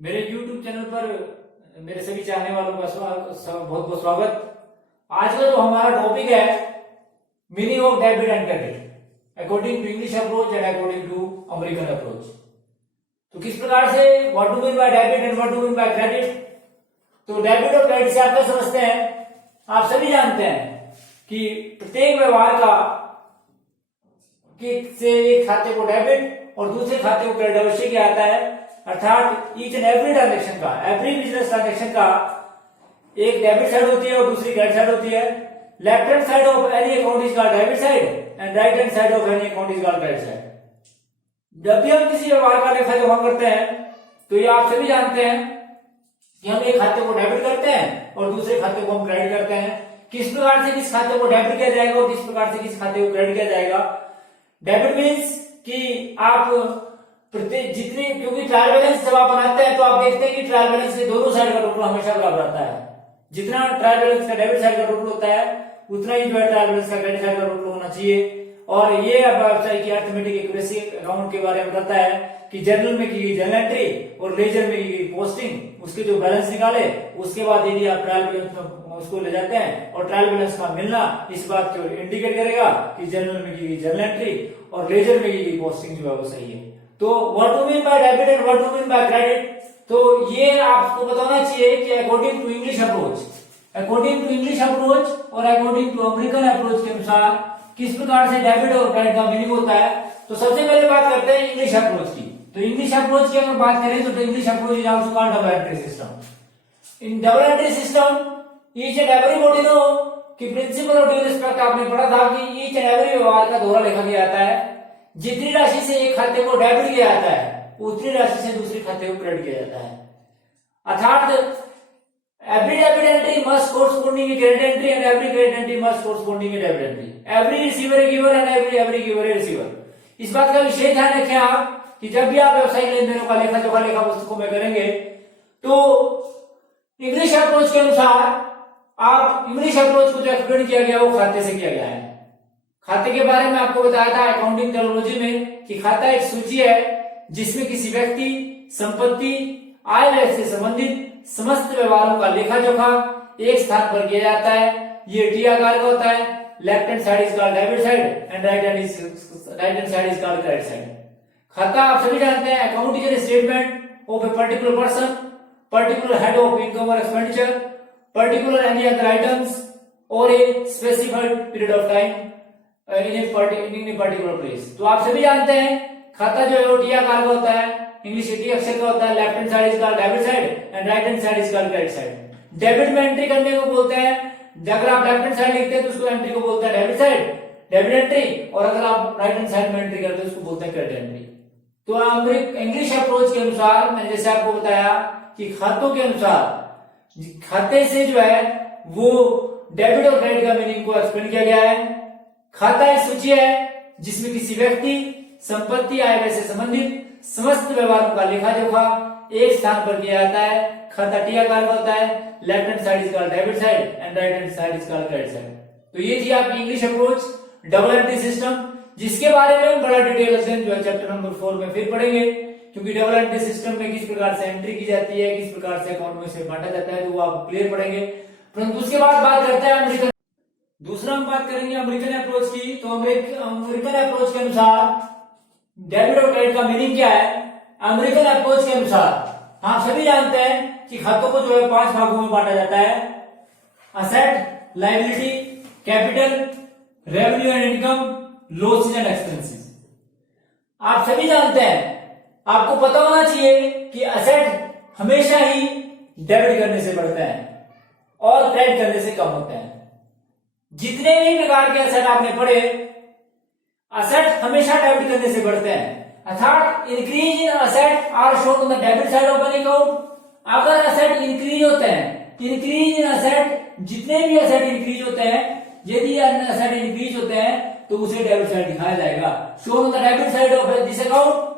मेरे YouTube channel पर मेरे सभी चाहने वालों का बहुत बहुत स्वागत। आज का जो हमारा टॉपिक है meaning of debit and credit according to English approach and according to American approach. तो किस प्रकार से what do mean by debit and what do mean by credit. तो डेबिट और क्रेडिट से आप क्या समझते हैं? आप सभी जानते हैं कि प्रत्येक व्यवहार का से एक खाते को डेबिट और दूसरे खाते को क्रेडिट अवश्य किया जाता है। अर्थात ईच एंड एवरी ट्रांजेक्शन का, एवरी बिजनेस ट्रांजेक्शन का एक डेबिट साइड होती है और दूसरी क्रेडिट साइड होती है। Left hand side of any account is called debit side and right hand side of any account is called credit side. जब भी हम किसी व्यवहार का लेखा जोखा करते हैं तो ये आप सभी जानते हैं कि हम एक खाते को डेबिट करते हैं और दूसरे खाते को हम क्रेडिट करते हैं। किस प्रकार से किस खाते को डेबिट किया जाएगा और किस प्रकार से किस खाते को क्रेडिट किया जाएगा। डेबिट मीन्स कि आप जितने, क्योंकि ट्रायल बैलेंस जब आप बनाते हैं तो आप देखते हैं कि ट्रायल बैलेंस के दोनों साइड का टोटल हमेशा बराबर आता है। जितना ट्रायल बैलेंस का डेबिट साइड का टोटल होता है उतना ही जो है ट्रायल बैलेंस का क्रेडिट साइड का टोटल होना चाहिए। और ये अब व्यवसाय की अर्थमेटिक एक्यूरेसी अकाउंट के बारे में बताता है कि जर्नल में की गई जर्नल एंट्री और लेजर में की गई पोस्टिंग, उसके जो बैलेंस निकाले उसके बाद यदि आप ट्रायल बैलेंस में उसको ले जाते हैं और ट्रायल बैलेंस का मिलना इस बात को इंडिकेट करेगा कि जर्नल में की गई जर्नल एंट्री और लेजर में की गई पोस्टिंग जो है वो सही है। तो what do mean by debit and what do mean by credit, तो ये आपको बताना चाहिए कि अकॉर्डिंग टू इंग्लिश अप्रोच और अकॉर्डिंग टू अमेरिकन अप्रोच के अनुसार किस प्रकार से डेबिट और क्रेडिट का मीनिंग होता है। तो सबसे पहले बात करते हैं इंग्लिश अप्रोच की। तो इंग्लिश अप्रोच की अगर बात करें तो English approach is also called double entry system. In double entry system each and everybody know कि प्रिंसिपल ऑफ ड्यू रिस्पेक्ट आपने पढ़ा था कि ईच एंड एवरी व्यवहार का दोहरा लेखा किया जाता है। जितनी राशि से एक खाते को डेबिट किया जाता है उतनी राशि से दूसरे खाते को क्रेडिट किया जाता है। अर्थात every debit entry must corresponding credit entry and every credit entry must corresponding debit entry. Every receiver A giver and every giver A receiver. इस बात का विशेष ध्यान रखें आप कि जब भी आप व्यवसायिक लेन देनों का लेखा जोखा लेखा पुस्तकों में करेंगे तो इंग्लिश अप्रोच के अनुसार आप इंग्लिश अप्रोच को जो एक्सप्लेन किया गया वो खाते से किया गया है। खाते के बारे में आपको बताया था अकाउंटिंग टर्मिनोलॉजी में कि खाता एक सूची है जिसमें किसी व्यक्ति, संपत्ति, आय व्यय से संबंधित समस्त व्यवहारों का लेखा जोखा एक स्थान पर किया जाता है। ये टी आकार का होता है। Left hand side is called debit side and right hand side is called credit side. खाता आप सभी जानते हैं account is statement of a particular person, particular head of income और expenditure, particular any other items और a specified period of time in a particular place. तो आप सभी जानते हैं खाता जो है वो टी आकार का होता है, इंग्लिश टी अक्षर का होता है। Left hand side is called debit side and right hand side is called credit side. Debit में एंट्री करने को बोलते हैं, अगर आप लेफ्ट हैंड साइड लिखते हैं तो उसको एंट्री को बोलते हैं डेबिट साइड, डेबिट एंट्री, और अगर आप राइट हैंड साइड में एंट्री करते हैं उसको बोलते हैं क्रेडिट एंट्री। तो इंग्लिश अप्रोच के अनुसार मैंने जैसे आपको बताया कि खातों के अनुसार खाते से जो है वो डेबिट और क्रेडिट का मीनिंग को एक्सप्लेन किया गया है। खाता एक सूची है जिसमें किसी व्यक्ति, संपत्ति, आय व्यय से संबंधित समस्त व्यवहारों का लेखा जोखा एक स्थान पर किया जाता है। खाता टी आकार का होता है। Left hand side is called debit side and right hand side is called credit side. तो ये थी आपकी English approach double entry system, जिसके बारे में बड़ा डिटेल अध्ययन जो है चैप्टर नंबर 4 में फिर पढ़ेंगे, क्योंकि डबल एंट्री सिस्टम में किस प्रकार से एंट्री की जाती है, किस प्रकार से अकाउंट में से बांटा जाता है, तो वो आप क्लियर पढ़ेंगे। परंतु उसके बाद बात करते हैं अमेरिकन। दूसरा हम बात करेंगे अमेरिकन अप्रोच की। तो अमेरिकन अप्रोच के अनुसार डेबिट और क्रेडिट का मीनिंग क्या है। अमेरिकन अप्रोच के अनुसार आप सभी जानते हैं कि खातों को जो है 5 भागों में बांटा जाता है। Asset, liability, capital, revenue and income, losses and expenses. आप सभी जानते हैं, आपको पता होना चाहिए कि असेट हमेशा ही डेबिट करने से बढ़ता है और क्रेडिट करने से कम होता है। जितने भी प्रकार के असेट आपने पढ़े, असेट हमेशा डेबिट करने से बढ़ते हैं। अर्थात increase in asset are shown on the debit side of an account. अगर असेट इंक्रीज होते हैं, इंक्रीज इन असेट, जितने भी असेट इंक्रीज होते हैं, यदि असेट इंक्रीज होते हैं तो उसे डेबिट साइड दिखाया जाएगा, shown on the debit side of this account.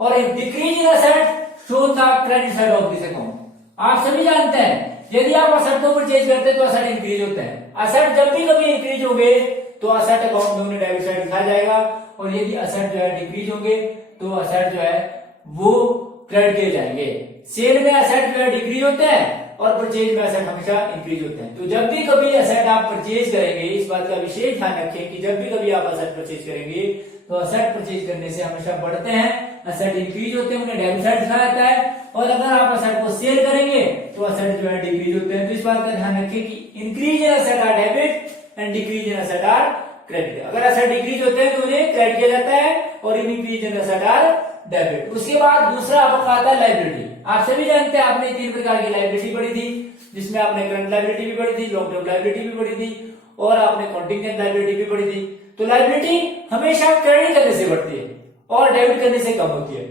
और एक decrease in asset shown the credit side of this account. आप सभी जानते हैं यदि आप असेट को परचेज करते हैं तो असेट इंक्रीज होते हैं। असेट जब भी कभी इंक्रीज होंगे तो असेट अकाउंट में उन्हें डेबिट साइड दिखाया जाएगा, और यदि असेट जो है डिक्रीज होंगे तो असेट जो है वो क्रेडिट किए जाएंगे। सेल में एसेट जो है डिक्रीज होते हैं और परचेज में एसेट हमेशा इंक्रीज होते हैं। तो जब भी कभी एसेट आप परचेज करेंगे, इस बात का विशेष ध्यान रखें कि जब भी कभी आप एसेट परचेज करेंगे तो एसेट परचेज करने से हमेशा बढ़ते हैं, एसेट इंक्रीज होते हैं, उन्हें डेबिट साइड दिखाया जाता है। और अगर आप एसेट को सेल करेंगे तो एसेट जो है डिक्रीज होते हैं। तो इस बात का ध्यान रखें कि increase in asset are debit and decrease in asset are credit. अगर एसेट डिक्रीज होते हैं तो उन्हें क्रेडिट किया जाता है और increase in asset are debit. उसके बाद दूसरा आपका आता है लायबिलिटी। आप सभी जानते हैं, आपने 3 प्रकार की लायबिलिटी पढ़ी थी, जिसमें आपने करंट लायबिलिटी भी पढ़ी थी, लॉन्ग टर्म लायबिलिटी भी पढ़ी थी और आपने कॉन्टिंजेंट लायबिलिटी भी पढ़ी थी। तो लायबिलिटी हमेशा क्रेडिट करने से बढ़ती है और डेबिट करने से कम होती है।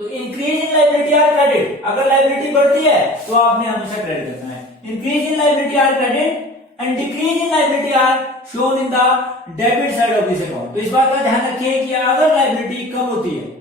तो increase in liability are credit, अगर लायबिलिटी बढ़ती है तो आपने हमेशा क्रेडिट करना है। Increase in liability are credit and decrease in liability are shown in the debit side of this account. तो इस बात का ध्यान रखिए कि अगर लायबिलिटी कम होती है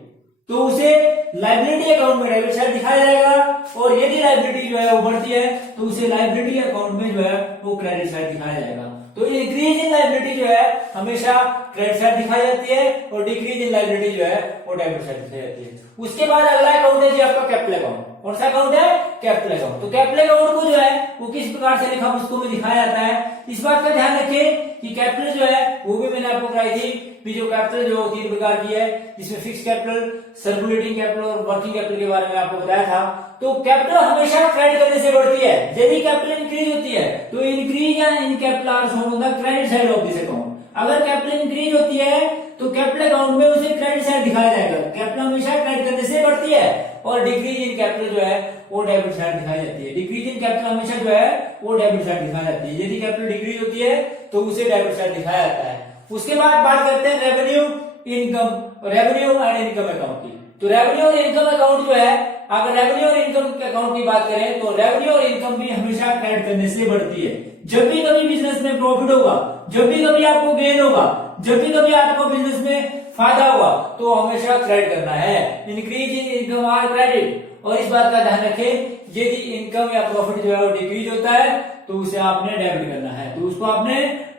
तो उसे लायबिलिटी अकाउंट में डेबिट साइड दिखाया जाएगा और यदि लायबिलिटी जो है वो बढ़ती है तो उसे लायबिलिटी अकाउंट में जो है वो क्रेडिट साइड दिखाया जाएगा। तो इंक्रीज इन लायबिलिटी जो है हमेशा क्रेडिट साइड दिखाई जाती है और डिक्रीज इन लायबिलिटी जो है वो डेबिट साइड दिखाई जाती है। उसके बाद अगला अकाउंट है जी आपका कैपिटल अकाउंट। कौन सा अकाउंट है? Capital account. तो कैपिटल अकाउंट को जो है वो किस प्रकार से लिखा उसको में दिखाया जाता है। इस बात का ध्यान रखें कि कैपिटल जो है वो भी मैंने आपको कराई थी कि जो कैपिटल जो 3 प्रकार की है, जिसमें फिक्स कैपिटल, सर्कुलेटिंग कैपिटल और वर्किंग कैपिटल के बारे में आपको बताया था। तो कैपिटल हमेशा क्रेडिट करने से बढ़ती है। यदि कैपिटल इंक्रीज होती है तो increase in capital R shown on the credit side of this account. अगर कैपिटल इंक्रीज होती है तो कैपिटल अकाउंट में उसे क्रेडिट साइड दिखाया जाएगा। कैपिटल हमेशा क्रेडिट करने से बढ़ती है और डिक्रीज इन कैपिटल जो है वो डेबिट साइड दिखाई जाती है। डिक्रीज इन कैपिटल हमेशा जो है वो डेबिट साइड दिखाई जाती है। यदि कैपिटल डिक्रीज होती है तो उसे डेबिट साइड दिखाया जाता है। उसके बाद बात करते हैं रेवेन्यू एंड इनकम अकाउंट की। तो रेवेन्यू और इनकम अकाउंट जो है, अगर रेवेन्यू और इनकम अकाउंट की बात करें तो रेवेन्यू और इनकम भी हमेशा क्रेडिट करने से बढ़ती है। जब भी कभी बिजनेस में प्रॉफिट होगा, जब भी कभी आपको गेन होगा, जब भी कभी आपको बिजनेस में फायदा होगा तो हमेशा क्रेडिट करना है। Increase in income are credit. और इस बात का ध्यान रखें यदि इनकम या प्रॉफिट जो है वो डिक्रीज होता है तो उसे आपने डेबिट करना है, तो उसको आपने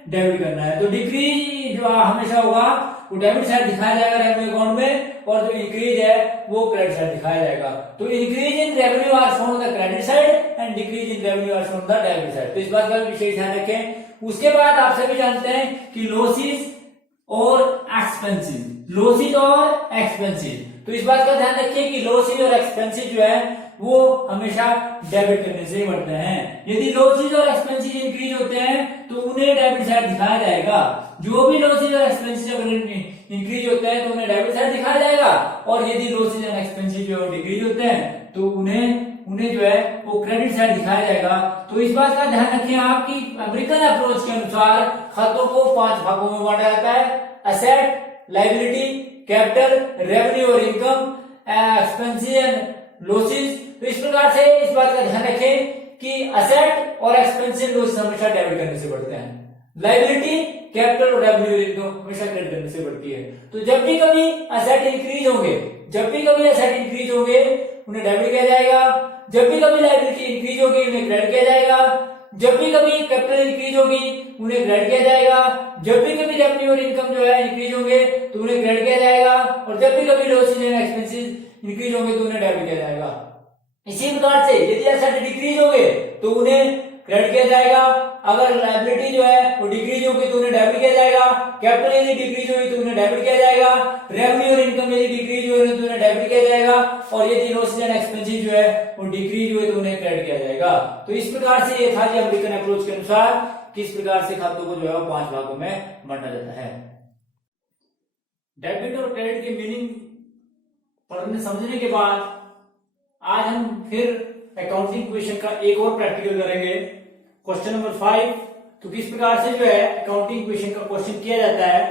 डेबिट करना है। तो डिक्रीज जो हमेशा होगा वो डेबिट साइड दिखाया जाएगा रेवेन्यू अकाउंट में और जो इंक्रीज है वो क्रेडिट साइड दिखाया जाएगा। तो increase in revenue are shown on the credit side and decrease in revenue are shown on the debit side. तो इस बात का विशेष ध्यान रखें। उसके बाद आप सभी जानते हैं कि लॉसेस और एक्सपेंसेस, लॉसेस और एक्सपेंसेस। तो इस बात का ध्यान रखिए कि लॉसेस और एक्सपेंसेस जो है वो हमेशा डेबिट करने से बढ़ते हैं। यदि लॉसेस और एक्सपेंसेस इंक्रीज होते हैं तो उन्हें डेबिट साइड दिखाया जाएगा। जो भी लॉसेस और एक्सपेंसेस अगर इंक्रीज होते हैं तो उन्हें डेबिट साइड दिखाया जाएगा और यदि लॉसेस और एक्सपेंसेस जो डिक्रीज होते हैं तो उन्हें जो है वो क्रेडिट साइड दिखाया जाएगा। तो इस बात का ध्यान रखें आप कि अमेरिकन अप्रोच के अनुसार खातों को 5 भागों में बांटा जाता है: एसेट, लायबिलिटी, कैपिटल, रेवेन्यू और इनकम, एक्सपेंसेस एंड लॉसेस। तो इस प्रकार से इस बात का ध्यान रखें कि एसेट और एक्सपेंसेस लॉसेस हमेशा डेबिट करने से बढ़ते हैं। लायबिलिटी, कैपिटल और रेवेन्यू इनकम हमेशा क्रेडिट करने से बढ़ती है। तो जब भी कभी एसेट इंक्रीज होंगे, जब भी कभी एसेट इंक्रीज होंगे उन्हें डेबिट किया जाएगा। जब भी कभी लायबिलिटी इंक्रीज होगी उन्हें क्रेडिट किया जाएगा। जब भी कभी कैपिटल इंक्रीज होगी उन्हें क्रेडिट किया जाएगा। जब भी कभी रेवेन्यू और इनकम जो है इंक्रीज होंगे तो उन्हें क्रेडिट किया जाएगा और जब भी कभी लॉसेस एंड एक्सपेंसेस इंक्रीज होंगे तो उन्हें डेबिट किया जाएगा। इसी प्रकार से यदि एसेट डिक्रीज होंगे तो उन्हें क्रेडिट किया जाएगा। अगर लायबिलिटी जो है वो डिक्रीज होगी तो उन्हें डेबिट किया जाएगा। कैपिटल यदि डिक्रीज होगी तो उन्हें डेबिट किया जाएगा। रेवेन्यू और इनकम यदि डिक्रीज हुए तो उन्हें डेबिट किया जाएगा और यदि लॉसेस एंड एक्सपेंसेस जो है वो डिक्रीज हुए तो उन्हें क्रेडिट किया जाएगा। तो इस प्रकार से ये था जी अमेरिकन अप्रोच के अनुसार किस प्रकार से खातों को जो है 5 भागों में बांटा जाता है। डेबिट और क्रेडिट के मीनिंग पढ़ने समझने के बाद आज हम फिर अकाउंटिंग क्वेश्चन का एक और प्रैक्टिकल करेंगे, क्वेश्चन नंबर 5। तो किस प्रकार से जो है अकाउंटिंग क्वेश्चन का क्वेश्चन किया जाता है।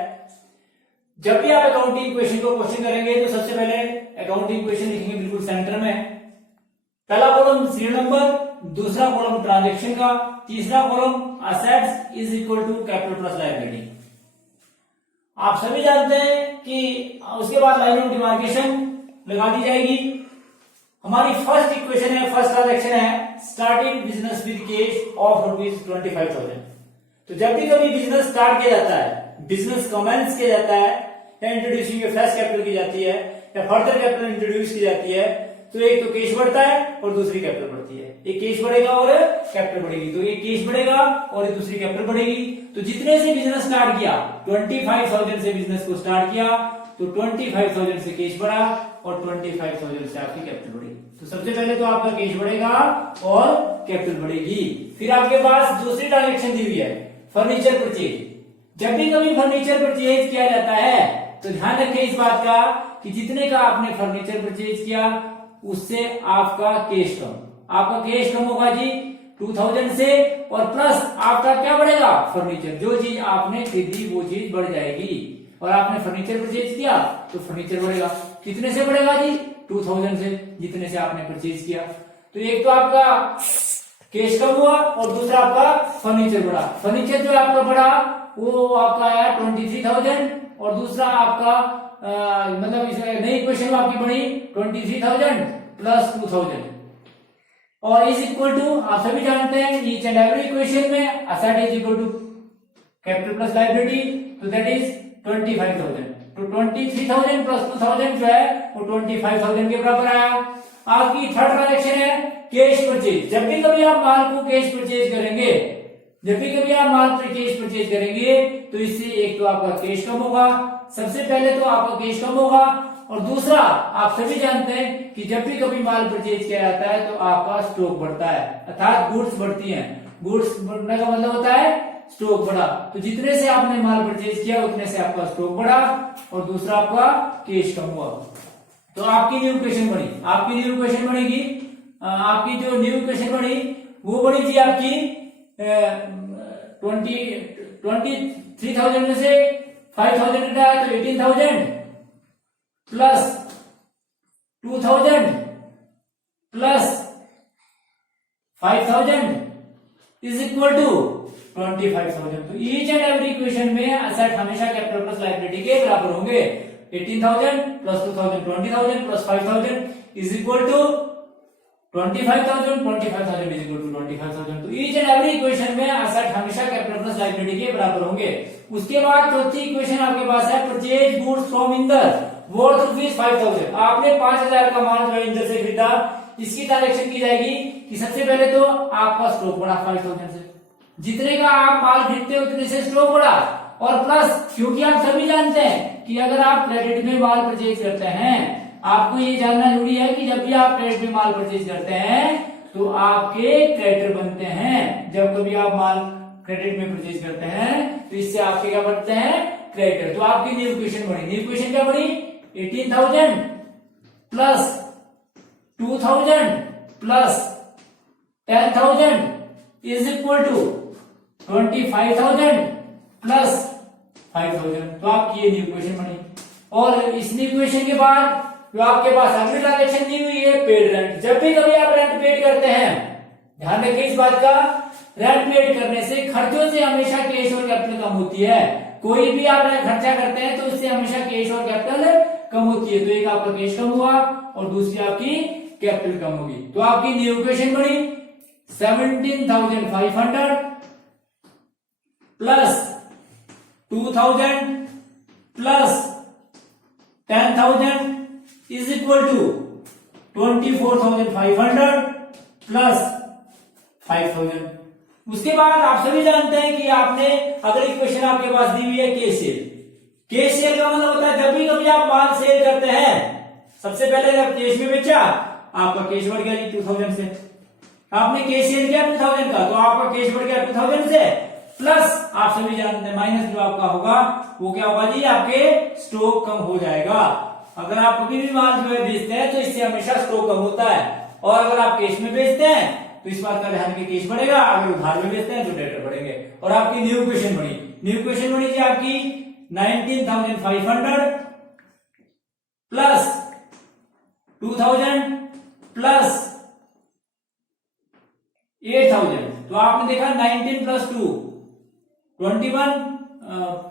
जब भी आप अकाउंटिंग क्वेश्चन को क्वेश्चन करेंगे तो सबसे पहले अकाउंटिंग क्वेश्चन लिखेंगे बिल्कुल सेंटर में। पहला कॉलम सीरियल नंबर, दूसरा कॉलम ट्रांजैक्शन का, तीसरा column assets is equal to capital plus liability. आप सभी जानते हैं कि उसके बाद लाइन ऑफ डिमार्केशन लगा दी जाएगी। हमारी फर्स्ट इक्वेशन है, फर्स्ट ट्रांजैक्शन है starting business with cash of ₹25,000। तो जब भी कभी बिजनेस स्टार्ट किया जाता है, बिजनेस कमेंस किया जाता है या इंट्रोड्यूसिंग फ्रेश कैपिटल की जाती है या फर्दर कैपिटल इंट्रोड्यूस की जाती है तो एक तो कैश बढ़ता है और दूसरी कैपिटल बढ़ती है। एक कैश बढ़ेगा और कैपिटल बढ़ेगी, तो एक कैश बढ़ेगा और दूसरी कैपिटल बढ़ेगी। तो जितने से बिजनेस स्टार्ट किया, 25,000 से बिजनेस को स्टार्ट किया, तो 25,000 से कैश बढ़ा और 25,000 से आपकी कैपिटल बढ़ेगी। तो सबसे पहले तो आपका कैश बढ़ेगा और कैपिटल बढ़ेगी। फिर आपके पास दूसरी ट्रांजेक्शन दी हुई है, फर्नीचर परचेज। जब भी कभी फर्नीचर परचेज किया जाता है तो ध्यान रखें इस बात का कि जितने का आपने फर्नीचर परचेज किया उससे आपका कैश कम, आपका कैश कम होगा जी 2000 से, और प्लस आपका क्या बढ़ेगा, फर्नीचर। जो चीज आपने खरीदी वो चीज बढ़ जाएगी, और आपने फर्नीचर परचेज किया तो फर्नीचर बढ़ेगा। कितने से बढ़ेगा जी, 2000 से, जितने से आपने परचेज किया। तो एक तो आपका कैश कम हुआ और दूसरा आपका फर्नीचर बढ़ा। फर्नीचर जो आपका बढ़ा वो आपका आया 23,000, और दूसरा आपका मतलब इस नई इक्वेशन में आपकी बढ़ी 23,000 प्लस 2,000, और इज इक्वल टू, आप सभी जानते हैं ईच एंड एवरी इक्वेशन में asset is equal to capital plus liability, तो दैट इज 25,000। तो 23,000 प्लस 2,000 जो है वो 25,000 के बराबर आया। आपकी थर्ड ट्रांजेक्शन है कैश परचेज। जब भी कभी आप माल को कैश परचेज करेंगे, जब भी कभी आप माल पर कैश परचेज करेंगे तो इससे एक तो आपका कैश कम होगा, सबसे पहले तो आपका कैश कम होगा, और दूसरा आप सभी जानते हैं कि जब भी कभी माल परचेज किया जाता है तो आपका स्टॉक बढ़ता है, अर्थात गुड्स बढ़ती हैं। गुड्स बढ़ने का मतलब होता है स्टॉक बढ़ा। तो जितने से आपने माल परचेज किया उतने से आपका स्टॉक बढ़ा, और दूसरा आपका कैश कम हुआ। तो आपकी न्यू इक्वेशन बनी, आपकी न्यू इक्वेशन बनेगी, आपकी जो न्यू इक्वेशन बनी वो बनी थी आपकी 23,000 में से 5,000 घटाया तो 18,000 plus 2,000 plus 5,000 is equal to 25,000। तो ईच एंड एवरी इक्वेशन में असेट हमेशा कैपिटल प्लस लायबिलिटी के बराबर होंगे। 18,000 plus 2,000 20,000 plus 5,000 is equal to 25,000, 25,000 is equal to 25,000। तो ईच एंड एवरी इक्वेशन में असेट हमेशा कैपिटल प्लस लायबिलिटी के बराबर होंगे। उसके बाद चौथी इक्वेशन आपके पास है purchase goods from Inder worth ₹5,000। आपने 5,000 का माल जो इंदर से खरीदा, इसकी ट्रांजेक्शन की जाएगी कि सबसे पहले तो आपका स्टॉक बढ़ा 5,000 से, जितने का आप माल खरीदते हो उतने से स्टॉक बढ़ा, और प्लस क्योंकि आप सभी जानते हैं कि अगर आप क्रेडिट में माल परचेज करते हैं, आपको ये जानना जरूरी है कि जब भी आप क्रेडिट में माल परचेज करते हैं तो आपके क्रेडिटर बनते हैं। जब कभी आप माल क्रेडिट में परचेज करते हैं तो इससे आपके क्या बनते हैं, क्रेडिटर। तो आपकी न्यू इक्वेशन बनी, न्यू इक्वेशन क्या बनी, 18,000 plus 2,000 plus 10,000 is equal to 25,000 plus 5,000। तो आपकी ये न्यू इक्वेशन बनी। और इस न्यू इक्वेशन के बाद जो आपके पास अगली ट्रांजेक्शन दी हुई है पेड रेंट। जब भी कभी आप रेंट पेड करते हैं, ध्यान रखिए इस बात का, रेंट पेड करने से खर्चों से हमेशा कैश और कैपिटल कम होती है। कोई भी आप खर्चा करते हैं तो इससे हमेशा कैश और कैपिटल कम होती है। तो एक आपका कैश कम हुआ और दूसरी आपकी कैपिटल कम होगी। तो आपकी न्यू इक्वेशन बनी 17,500 plus 2,000 plus 10,000 is equal to 24,500 plus 5,000। उसके बाद आप सभी जानते हैं कि आपने अगली इक्वेशन आपके पास दी हुई है कैश सेल। कैश सेल का मतलब होता है जब भी कभी आप माल सेल करते हैं, सबसे पहले जब कैश में बेचा आपका कैश बढ़ गया 2,000 से, आपने कैश सेल किया 2,000 का तो आपका कैश बढ़ गया 2,000 से, प्लस आप सभी जानते हैं माइनस जो आपका होगा वो क्या होगा जी, आपके स्टॉक कम हो जाएगा। अगर आप कभी भी माल जो है बेचते हैं तो इससे हमेशा स्टॉक कम होता है, और अगर आप कैश में बेचते हैं तो इस बात का ध्यान रखिए कैश बढ़ेगा, अगर उधार में बेचते हैं तो डेटर बढ़ेंगे। और आपकी न्यू इक्वेशन बनी, न्यू इक्वेशन बनी थी आपकी 19,500 प्लस 2,000 प्लस 8,000। तो आपने देखा 19 प्लस 2 21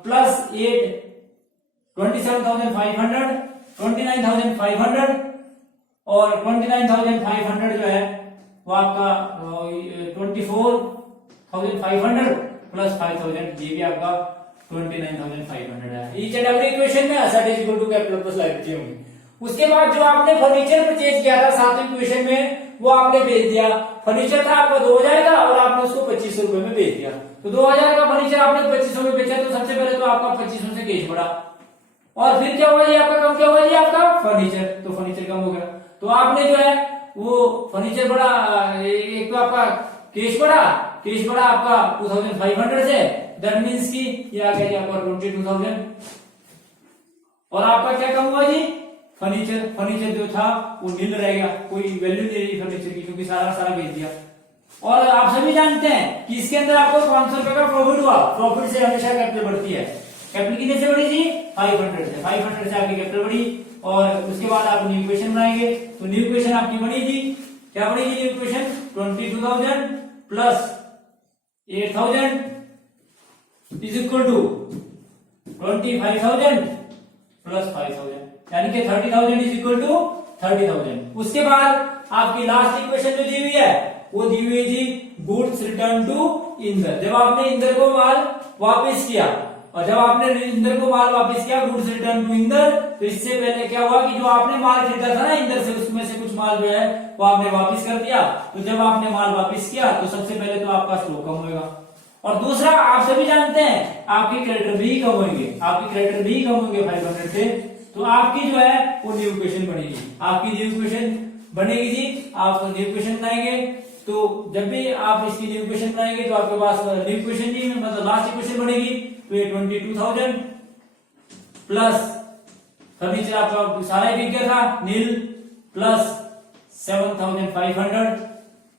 प्लस 8 27,500 29,500 और 29,500 जो है वो आपका 24,500 प्लस 5,000, ये भी आपका 29,500 है। ईच एंड एवरी इक्वेशन में asset is equal to capital plus liability होंगी। उसके बाद जो आपने फर्नीचर परचेज किया था 7वीं क्वेश्चन में वो आपने बेच दिया। फर्नीचर था आपका 2000 का और आपने उसको 2500 रुपए में बेच दिया। तो 2000 का फर्नीचर आपने 2500 में बेचा, तो सबसे पहले तो आपका 2500 से कैश बढ़ा और फिर क्या हुआ, ये आपका कम क्या हुआ, ये आपका फर्नीचर, तो फर्नीचर कम हो गया। तो आपने जो है वो फर्नीचर बढ़ा, एक तो आपका कैश बढ़ा आपका 2500 से, दैट मीन्स की ये आ गया आपका 22,000। और आपका क्या कम हुआ जी, फर्नीचर जो था वो नील रह गया, कोई वैल्यू नहीं रही फर्नीचर की क्योंकि सारा बेच दिया। और आप सभी जानते हैं कि इसके अंदर आपको 500 रुपए का प्रॉफिट हुआ। प्रॉफिट से हमेशा कैपिटल बढ़ती है। कैपिटल कितने से बढ़ी जी, 500 से आपकी कैपिटल बढ़ी। और उसके बाद आप न्यू इक्वेशन बनाएंगे, तो न्यू इक्वेशन आपकी बनी जी, क्या बनी जी new equation, 22,000 plus 8,000 is equal to 25,000 plus 5,000, यानी कि 30,000 इज इक्वल टू 30,000। उसके बाद आपकी लास्ट इक्वेशन जो दी हुई है वो दी हुई है जी गुड्स रिटर्न टू इंदर। जब आपने इंदर को माल वापस किया, और जब आपने इंदर को माल वापस किया गुड्स रिटर्न टू इंदर, तो इससे पहले क्या हुआ कि जो आपने माल खरीदा था ना इंदर से, उसमें से कुछ माल जो है वो आपने वापस कर दिया। तो जब आपने माल वापस किया तो सबसे पहले तो आपका स्टॉक कम होगा, और दूसरा आप सभी जानते हैं आपके क्रेडिटर भी कम होंगे, 500 से। तो आपकी जो है वो न्यू इक्वेशन बनेगी, आपकी न्यू इक्वेशन बनेगी जी। आप न्यू इक्वेशन बनाएंगे, तो जब भी आप इसकी न्यू इक्वेशन बनाएंगे तो आपके पास न्यू इक्वेशन नहीं मतलब लास्ट इक्वेशन बनेगी। तो ये 22,000 प्लस फर्नीचर आपका सारा बिक गया था nil, plus 7,500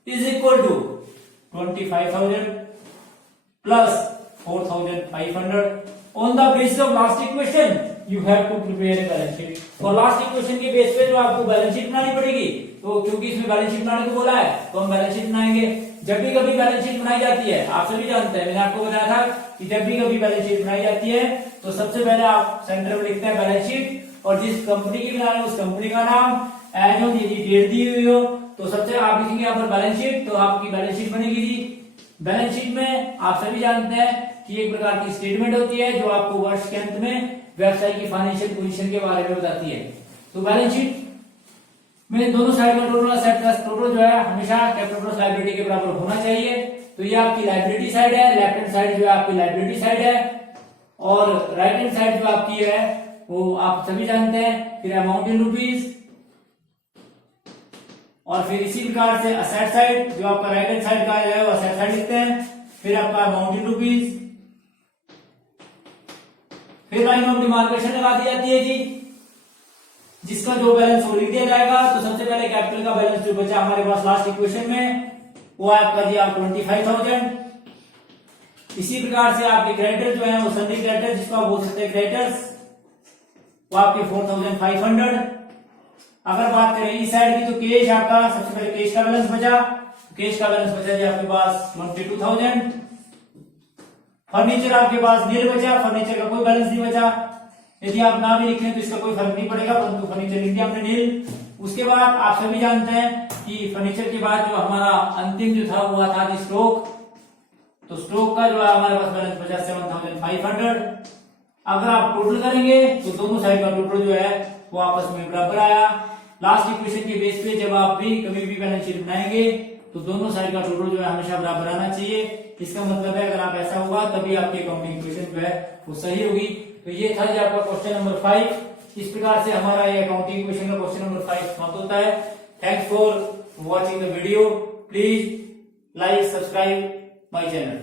is equal to 25,000 plus 4,500। On the basis of last equation you have to prepare a balance sheet. और लास्ट इक्वेशन के बेस पे जो आपको बैलेंस शीट बनानी पड़ेगी, तो क्योंकि इसमें बैलेंस शीट बनाने को बोला है तो हम बैलेंस शीट बनाएंगे। जब भी कभी बैलेंस शीट बनाई जाती है, आप सभी जानते हैं, मैंने आपको बताया था कि जब भी कभी बैलेंस शीट बनाई जाती है तो सबसे पहले आप सेंटर में लिखते हैं बैलेंस शीट, और जिस कंपनी की बना रहे हैं उस कंपनी का नाम, एज ऑन डेट दी हुई हो, तो सबसे आप लिखेंगे यहाँ पर बैलेंस शीट, तो आपकी बैलेंस शीट बनेगी जी। बैलेंस शीट में आप सभी जानते हैं कि एक प्रकार की स्टेटमेंट होती है जो आपको वर्ष के अंत में व्यवसाय की फाइनेंशियल पोजीशन के बारे में बताती है। तो बैलेंस शीट में दोनों साइड का टोटल जो है हमेशा कैपिटल लायबिलिटी के बराबर होना चाहिए। तो ये आपकी लायबिलिटी साइड है, लेफ्ट हैंड साइड जो है आपकी लायबिलिटी साइड है, और राइट हैंड साइड जो आपकी है वो आप सभी जानते हैं। फिर अमाउंट इन रुपीज, और फिर इसी प्रकार से असेट साइड जो आपका राइट हैंड साइड का है वो असेट साइड लिखते हैं। फिर आपका अमाउंट इन रुपीज, फिर लाइन ऑफ डिमार्केशन लगा दी जाती है जी, जिसका जो बैलेंस वो लिख दिया जाएगा। तो सबसे पहले कैपिटल का बैलेंस जो बचा हमारे पास लास्ट इक्वेशन में वो आपका जी आप 25,000। इसी प्रकार से आपके क्रेडिटर जो है वो सन्नी क्रेडिटर जिसको आप बोल सकते हैं क्रेडिटर्स, वो आपके 4,500। अगर बात करें इस साइड की तो कैश आपका सबसे पहले कैश का बैलेंस बचा, कैश का बैलेंस बचा जी आपके पास 22,000। फर्नीचर आपके पास नील बचा, फर्नीचर का कोई बैलेंस नहीं बचा। यदि आप ना भी लिखें तो इसका कोई फर्क नहीं पड़ेगा, परंतु फर्नीचर लिख दिया हमने नील। उसके बाद आप सभी जानते हैं कि फर्नीचर के बाद जो हमारा अंतिम जो था वो था स्टॉक। तो स्टॉक का जो है हमारे पास बैलेंस बचा 7,500। अगर आप टोटल करेंगे तो दोनों साइड का टोटल जो है वो आपस में बराबर आया। लास्ट इक्वेशन के बेस पे जब आप भी कभी भी बैलेंस शीट बनाएंगे तो दोनों साइड का टोटल जो है हमेशा बराबर आना चाहिए। इसका मतलब है अगर आप ऐसा होगा तभी आपकी अकाउंटिंग इक्वेशन जो है वो सही होगी। तो ये था जी आपका क्वेश्चन नंबर 5। इस प्रकार से हमारा ये अकाउंटिंग इक्वेशन का क्वेश्चन नंबर 5 समाप्त होता है। Thanks for watching the video. Please like subscribe my channel.